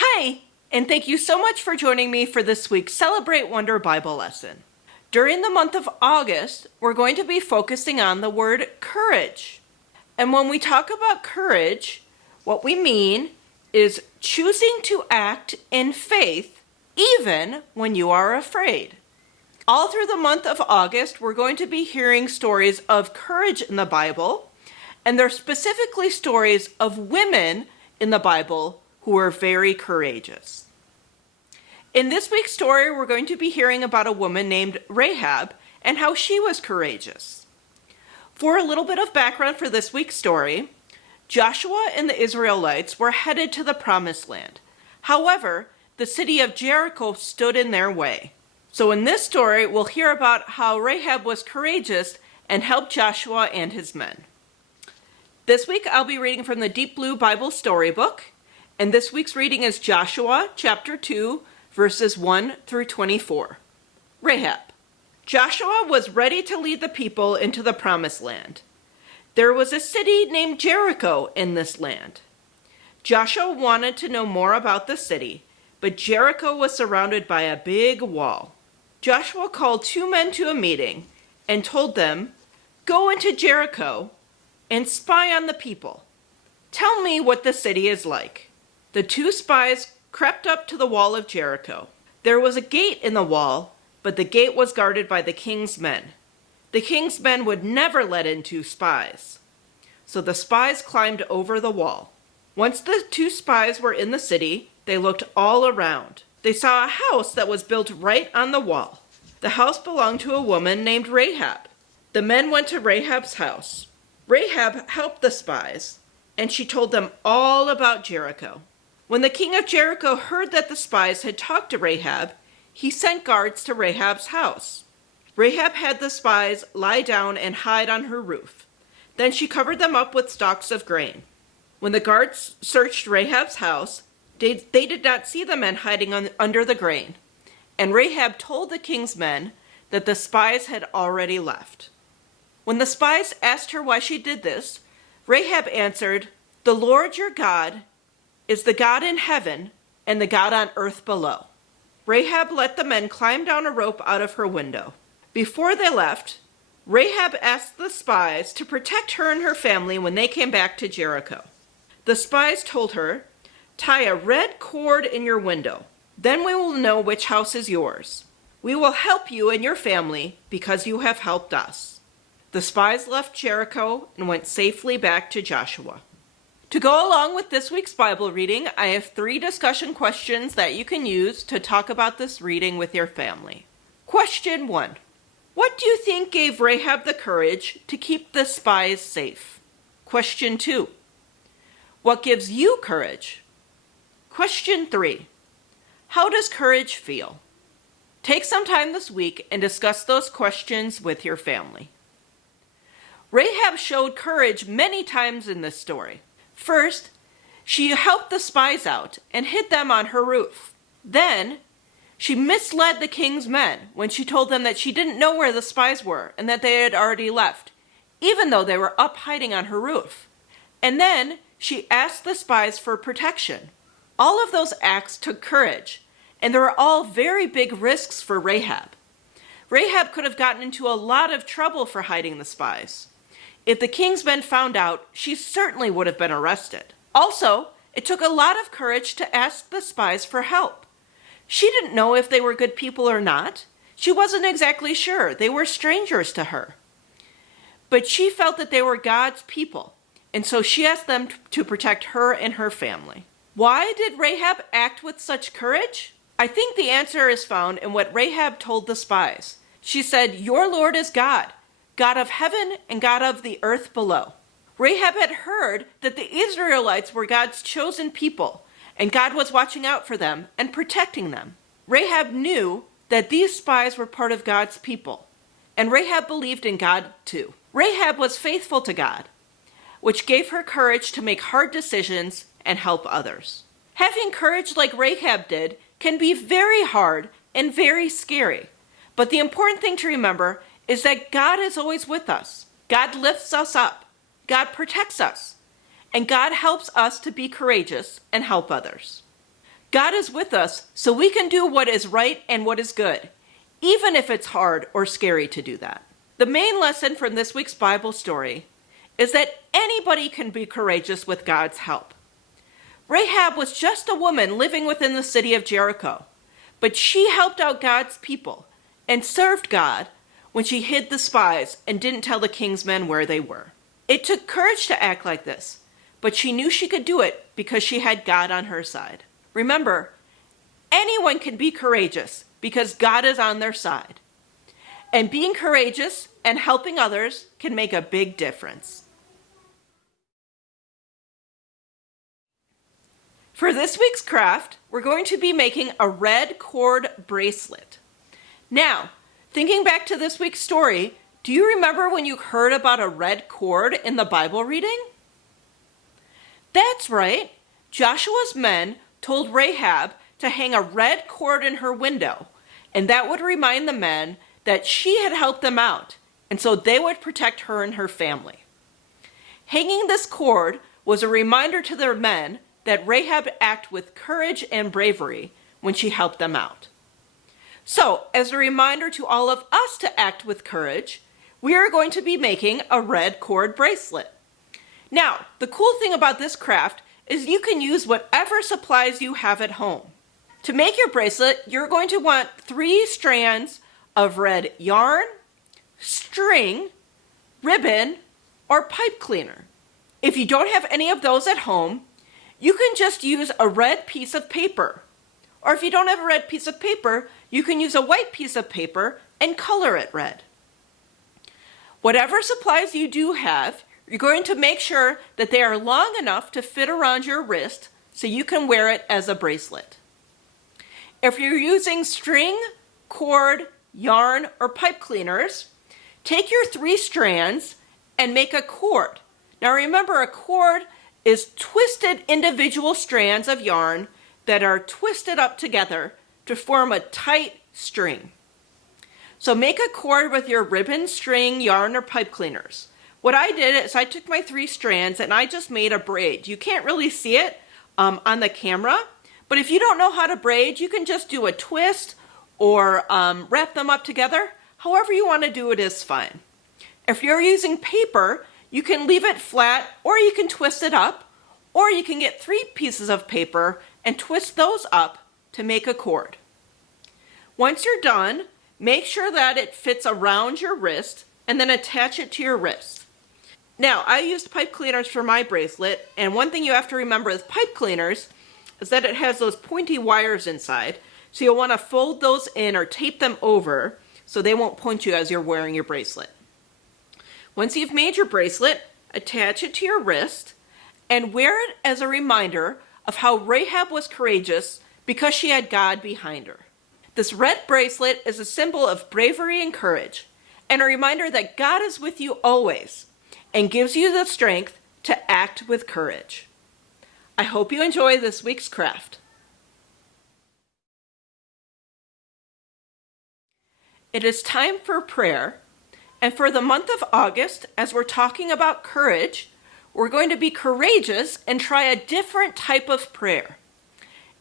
Hi, and thank you so much for joining me for this week's Celebrate Wonder Bible lesson. During the month of August, we're going to be focusing on the word courage. And when we talk about courage, what we mean is choosing to act in faith even when you are afraid. All through the month of August, we're going to be hearing stories of courage in the Bible, and they're specifically stories of women in the Bible who were very courageous. In this week's story, we're going to be hearing about a woman named Rahab and how she was courageous. For a little bit of background for this week's story, Joshua and the Israelites were headed to the Promised Land. However, the city of Jericho stood in their way. So in this story, we'll hear about how Rahab was courageous and helped Joshua and his men. This week, I'll be reading from the Deep Blue Bible Storybook, and this week's reading is Joshua chapter 2, verses 1 through 24. Rahab. Joshua was ready to lead the people into the Promised Land. There was a city named Jericho in this land. Joshua wanted to know more about the city, but Jericho was surrounded by a big wall. Joshua called two men to a meeting and told them, "Go into Jericho and spy on the people. Tell me what the city is like." The two spies crept up to the wall of Jericho. There was a gate in the wall, but the gate was guarded by the king's men. The king's men would never let in two spies. So the spies climbed over the wall. Once the two spies were in the city, they looked all around. They saw a house that was built right on the wall. The house belonged to a woman named Rahab. The men went to Rahab's house. Rahab helped the spies, and she told them all about Jericho. When the king of Jericho heard that the spies had talked to Rahab, he sent guards to Rahab's house. Rahab had the spies lie down and hide on her roof. Then she covered them up with stalks of grain. When the guards searched Rahab's house, they did not see the men hiding under the grain. And Rahab told the king's men that the spies had already left. When the spies asked her why she did this, Rahab answered, "The Lord your God is the God in heaven and the God on earth below." Rahab let the men climb down a rope out of her window. Before they left, Rahab asked the spies to protect her and her family when they came back to Jericho. The spies told her, "Tie a red cord in your window. Then we will know which house is yours. We will help you and your family because you have helped us." The spies left Jericho and went safely back to Joshua. To go along with this week's Bible reading, I have 3 discussion questions that you can use to talk about this reading with your family. Question 1. What do you think gave Rahab the courage to keep the spies safe? Question 2. What gives you courage? Question 3. How does courage feel? Take some time this week and discuss those questions with your family. Rahab showed courage many times in this story. First, she helped the spies out and hid them on her roof. Then, she misled the king's men when she told them that she didn't know where the spies were and that they had already left, even though they were up hiding on her roof. And then, she asked the spies for protection. All of those acts took courage, and they were all very big risks for Rahab. Rahab could have gotten into a lot of trouble for hiding the spies. If the king's men found out, she certainly would have been arrested. Also, it took a lot of courage to ask the spies for help. She didn't know if they were good people or not. She wasn't exactly sure. They were strangers to her. But she felt that they were God's people, and so she asked them to protect her and her family. Why did Rahab act with such courage? I think the answer is found in what Rahab told the spies. She said, "Your Lord is God, God of heaven and God of the earth below." Rahab had heard that the Israelites were God's chosen people, and God was watching out for them and protecting them. Rahab knew that these spies were part of God's people, and Rahab believed in God too. Rahab was faithful to God, which gave her courage to make hard decisions and help others. Having courage like Rahab did can be very hard and very scary, but the important thing to remember is that God is always with us. God lifts us up. God protects us. And God helps us to be courageous and help others. God is with us so we can do what is right and what is good, even if it's hard or scary to do that. The main lesson from this week's Bible story is that anybody can be courageous with God's help. Rahab was just a woman living within the city of Jericho, but she helped out God's people and served God when she hid the spies and didn't tell the king's men where they were. It took courage to act like this, but she knew she could do it because she had God on her side. Remember, anyone can be courageous because God is on their side. And being courageous and helping others can make a big difference. For this week's craft, we're going to be making a red cord bracelet. Now, thinking back to this week's story, do you remember when you heard about a red cord in the Bible reading? That's right. Joshua's men told Rahab to hang a red cord in her window, and that would remind the men that she had helped them out, and so they would protect her and her family. Hanging this cord was a reminder to their men that Rahab acted with courage and bravery when she helped them out. So, as a reminder to all of us to act with courage, we are going to be making a red cord bracelet. Now, the cool thing about this craft is you can use whatever supplies you have at home. To make your bracelet, you're going to want 3 strands of red yarn, string, ribbon, or pipe cleaner. If you don't have any of those at home, you can just use a red piece of paper. Or if you don't have a red piece of paper, you can use a white piece of paper and color it red. Whatever supplies you do have, you're going to make sure that they are long enough to fit around your wrist so you can wear it as a bracelet. If you're using string, cord, yarn, or pipe cleaners, take your 3 strands and make a cord. Now remember, a cord is twisted individual strands of yarn that are twisted up together to form a tight string. So make a cord with your ribbon, string, yarn, or pipe cleaners. What I did is I took my 3 strands and I just made a braid. You can't really see it on the camera, but if you don't know how to braid, you can just do a twist or wrap them up together. However you want to do it is fine. If you're using paper, you can leave it flat, or you can twist it up, or you can get 3 pieces of paper and twist those up to make a cord. Once you're done, make sure that it fits around your wrist and then attach it to your wrist. Now, I used pipe cleaners for my bracelet, and one thing you have to remember with pipe cleaners is that it has those pointy wires inside, so you'll want to fold those in or tape them over so they won't point you as you're wearing your bracelet. Once you've made your bracelet, attach it to your wrist and wear it as a reminder of how Rahab was courageous because she had God behind her. This red bracelet is a symbol of bravery and courage, and a reminder that God is with you always and gives you the strength to act with courage. I hope you enjoy this week's craft. It is time for prayer, and for the month of August, as we're talking about courage, we're going to be courageous and try a different type of prayer.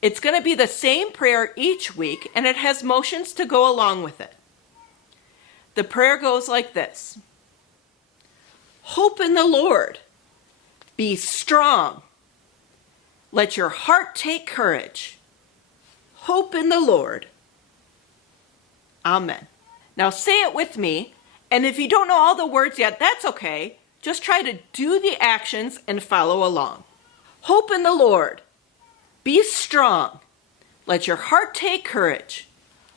It's going to be the same prayer each week, and it has motions to go along with it. The prayer goes like this. Hope in the Lord. Be strong. Let your heart take courage. Hope in the Lord. Amen. Now say it with me, and if you don't know all the words yet, that's okay. Just try to do the actions and follow along. Hope in the Lord. Be strong. Let your heart take courage.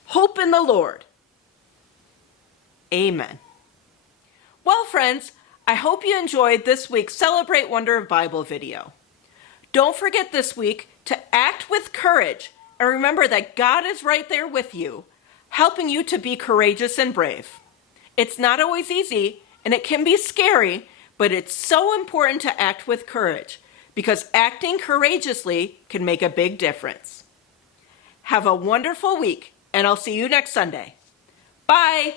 Hope in the Lord. Amen. Well, friends, I hope you enjoyed this week's Celebrate Wonder of Bible video. Don't forget this week to act with courage and remember that God is right there with you, helping you to be courageous and brave. It's not always easy, and it can be scary, but it's so important to act with courage because acting courageously can make a big difference. Have a wonderful week, and I'll see you next Sunday. Bye!